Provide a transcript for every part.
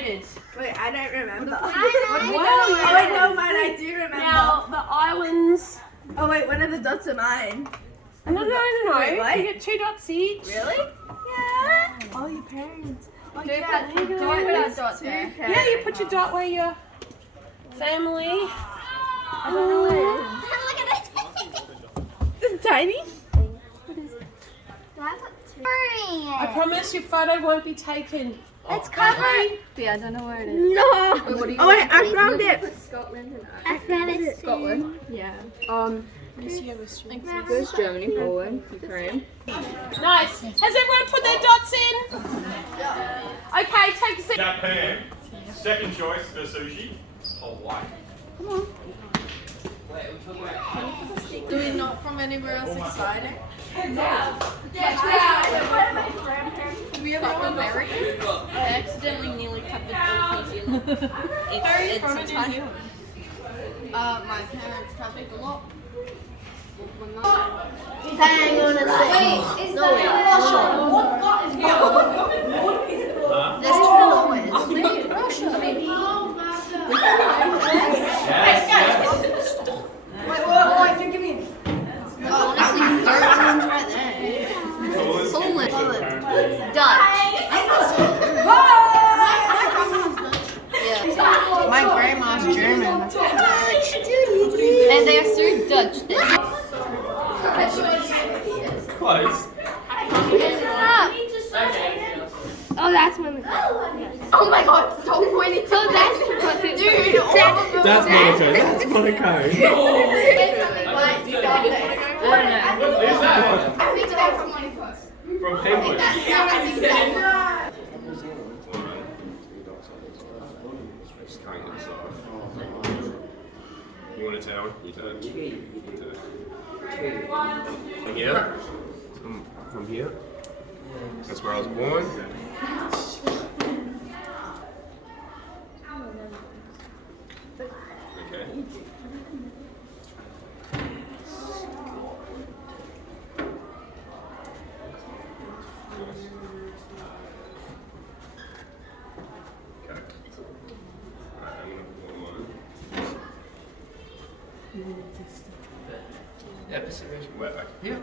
Wait, I don't remember. Oh wait, no, mine, I do remember. Now, the islands... Oh wait, one of the dots are mine. No. Wait, what? You get 2 dots each. Really? Yeah. Oh, your parents. Oh, Do I put a dot there? Yeah, you put your dot where your family... I don't know where it is. Is it tiny? Do I put 2? I promise your photo won't be taken. It's covered. Yeah, I don't know where it is. No. Oh wait, I found it. Scotland and Ireland. I found it. Scotland. Yeah. There's Germany, Poland, Ukraine. Nice. Has everyone put their dots in? Okay, take a seat. Japan, second choice for sushi, Hawaii. Come on. Do we not from anywhere else exciting? Do we ever go to America? I accidentally nearly covered all New Zealand. It's a tiny. My parents traveled a lot. Hang on a second. Wait, is that Russia? What god is There's 2 always. Maybe Russia. Maybe. Wait, give me. Honestly, third one's right there. Poland. Dutch. Yeah. My grandma's German. And they are so Dutch. Close. Oh, that's when. Oh my god, so pointy. So that's dude. That's Monaco. That's Monaco. Who's that? I think they're from Monaco. From Penguin. You want to tell? You turn. From here? From here? That's where I was born. Okay. Yeah, Pacific. Where? Yeah.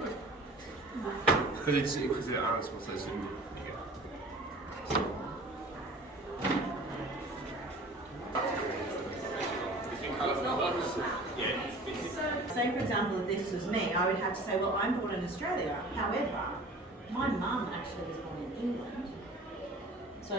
Because the arms will so soon. Say, for example, if this was me, I would have to say, well, I'm born in Australia. However, my mum actually was born in England. So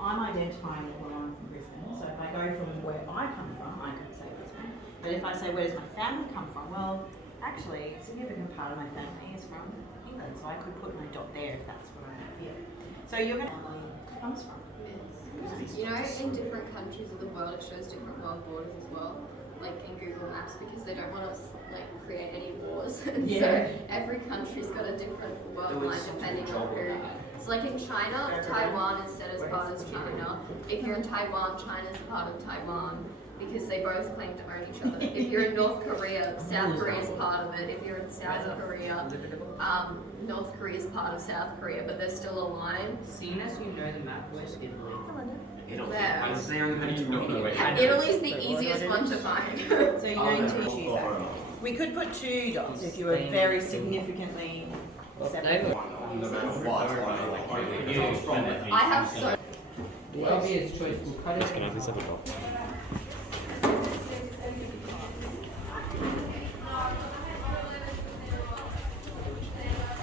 I'm identifying with where I'm from Brisbane. So if I go from where I come from, I could say Brisbane. But if I say, where does my family come from? Well, actually, a significant part of my family is from England. So I could put my dot there if that's what I feel. So your family comes from. You know, in different countries of the world, it shows different world borders as well. Like in Google Maps, because they don't want us like create any wars. And so every country's got a different world line depending on who. So like in China, Taiwan is set as part of China. If you're in Taiwan, China's part of Taiwan because they both claim to own each other. If you're in North Korea, South Korea is part of it. If you're in South Korea, North Korea is part of South Korea, but there's still a line. Seeing as you know the map, where's Italy? Yeah. I say I'm going to Italy's the easiest one to find. So you're going to choose that. We could put 2 dots if you were very significantly separate. I have so the obvious choice. We'll cut it. Can I have this other dot?